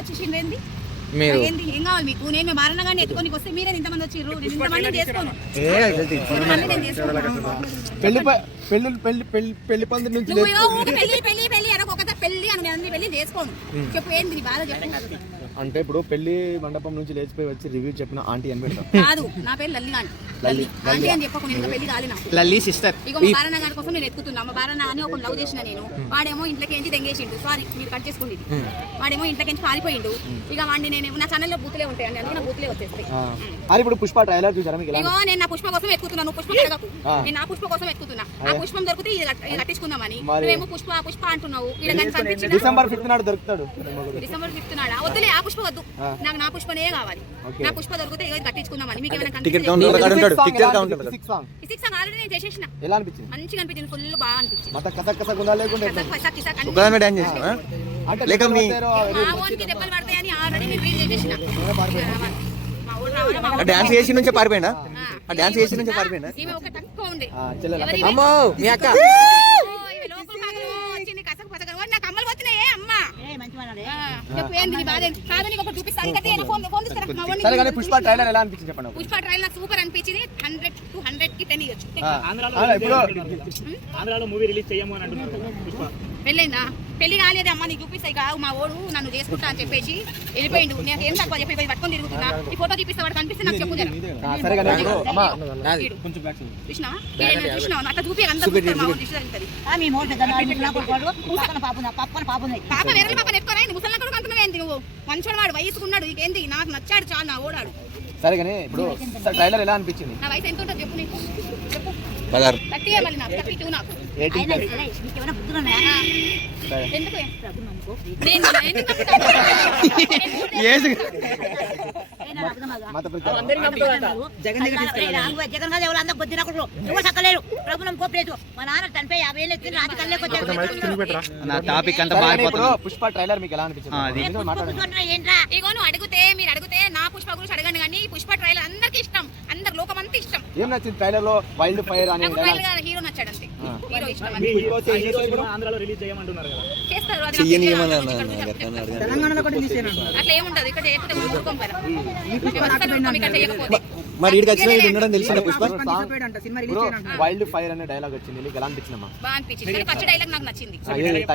వచ్చేసింది ఏంది మీరు ఏం కావాలి మీకు? నేను మారణగాన్ని ఎత్తుకొని వస్తే మీరే ఇంతమంది వచ్చిర్రు. నేను ఇంతమంది చేసుకోను. పెళ్లి పంది నుంచి పెళ్లి అనకు ఒకసారి పెళ్లి అని అన్ని పెళ్లి చేసుకోను. చెప్పు ఏంది నీ బాధ చెప్పు. అంటే ఇప్పుడు పెళ్లి మండపం నుంచి లేచిపోయి వచ్చి రివ్యూ చెప్పిన ఆంటీ అని పెడతాం. కాదు, నా పేరు లల్లి గాని. ఆంటీ అని చెప్పకు, నేను పెళ్లి కాలి నాకు. లల్లి సిస్టర్. ఇక మా బారన్న గారి కోసం నేను ఎత్తుకుతున్నా. మా బారన్న అని ఒక లవ్ చేసిన నేను. వాడేమో ఇంట్లోకి దెంగేసిండు. సారీ మీరు కట్ చేసుకోండి. వాడేమో ఇంట్లోకి పారిపోయిండు. ఇక వాడిని నేను నా ఛానల్లో బూతులే ఉంటాయండి, అందుకే నా బూతులే వచ్చేస్తాయి. అది ఇప్పుడు పుష్ప ట్రైలర్ చూసారా మీకు? ఇగో నేను నా పుష్ప కోసం ఎత్తుకుతున్నాను. పుష్ప కడగకు. నేను నా పుష్ప కోసం ఎత్తుకుతున్నా. ఆ పుష్పం దొరికితే ఇది కట్టించుకుందామని. నువ్వేమో పుష్ప పుష్ప అంటున్నావు. డిసెంబర్ 5th నాడు దొరుకుతాడు. December 5th నాడా? వద్దులే, ఆ పుష్ప వద్దు. నాకు నా పుష్పనే కావాలి. నా పుష్ప దొరికితే ఇక కట్టించుకుందామని. మీకు ఏమైనా ఆల్రెడీ నేను చేసేసిన. ఎలా అనిపించింది? మంచిగా అనిపించింది. ఫుల్ బాగా అనిపించింది. దెబ్బలు పడతాయని ఆల్రెడీ నేను రీల్ చేసేసిన. డాన్స్ చేసి నుంచే పారిపోయినా? డాన్స్ చేసి నుంచే పారిపోయినా? ఈమె ఒక తక్కువ ఉండే. అమ్మో మీ అక్క వచ్చింది కసకు పసక. నాకు అమ్మలు పోతున్నాయే అమ్మా. చెప్పు ఏంది నీ బాధ? కాదు నీకు ఒకటి చూపిస్తాను. పుష్ప ట్రైలర్ ఎలా అనిపించింది చెప్పండి. పుష్ప ట్రైలర్ నాకు సూపర్ అనిపించింది. 100 to 100కి 10 ఇవ్వచ్చు. ఆంధ్రాలో మూవీ రిలీజ్ చేయము అని అంటున్నారు. పెళ్ళైందా? పెళ్లి కాలేదే అమ్మ, నీకు చూపిస్తాయి కాదు. మా ఓడు నన్ను చేసుకుంటా అని చెప్పేసి వెళ్ళిపోయిండు. నేను ఏం తక్కువ చెప్పి పట్టుకొని తిరుగుతున్నా. ఈ ఫోటో చూపిస్తే వాడు కనిపిస్తే నాకు చెప్పు. చూసినావా? అట్లా చూపి అందరూ పాప వేరే పాప నెట్టుకోరా. ముసలి కొడుకు అంటున్నావేంటి నువ్వు? మంచోడు వాడు, వయసుకున్నాడు. ఏంది నాకు నచ్చాడు చాలు నా ఓడాడు. సరే కానీ ఇప్పుడు ట్రైలర్ ఎలా అనిపించింది? నా వయసు ఎంత ఉంటుంది చెప్పు నీకు? చెప్పు. 30 మళ్ళీ నాకు 32 నాకు. ఎందుకు జగన్ గారు ఎవరు అందరూ పొద్దునప్పుడు ఎవరు చక్కలేరు. ప్రభుత్వం కోపలేదు. మా నాన్న తనపై 50 ఏళ్ళు ఎత్తి రాజకీయాల్లో పుష్ప ట్రైలర్ మీకు ఎలా అనిపించింది? ఇగో నువ్వు అడిగితే మీరు అడిగితే నా పుష్ప గురించి అడగండి. కానీ ఈ పుష్ప ట్రైలర్ అందరికి ఇష్టం, అందరు లోకం అంతా ఇష్టం. ఏం నచ్చింది ట్రైలర్ లో? వైల్డ్ ఫైర్ అని హీరో నచ్చాడు అంతే. హీరో ఇష్టం. ఆంధ్రాలో రిలీజ్ చేయమంటున్నారు కదా, చేస్తారు. అట్లా ఏముంటది ఇక్కడ చేయకపోతే ఊరుకోం కదా. మరి ఇక్కడికి వచ్చిన ఉండడం తెలిసిందా పుష్ప? వైల్డ్ ఫైర్ అనే డైలాగ్ వచ్చింది, నీకు ఎలా అనిపించిందమ్మా? బాగా అనిపించింది. ఫస్ట్ డైలాగ్ నాకు నచ్చింది.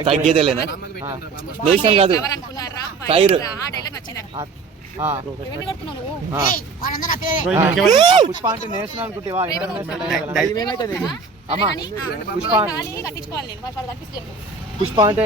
తగ్గేదేలేనా? నేషన్ కాదు ఫైర్. ఆ డైలాగ్ నచ్చింది. పుష్ప అంటే నేషనల్ అనుకుంటేవా? పుష్ప అంటే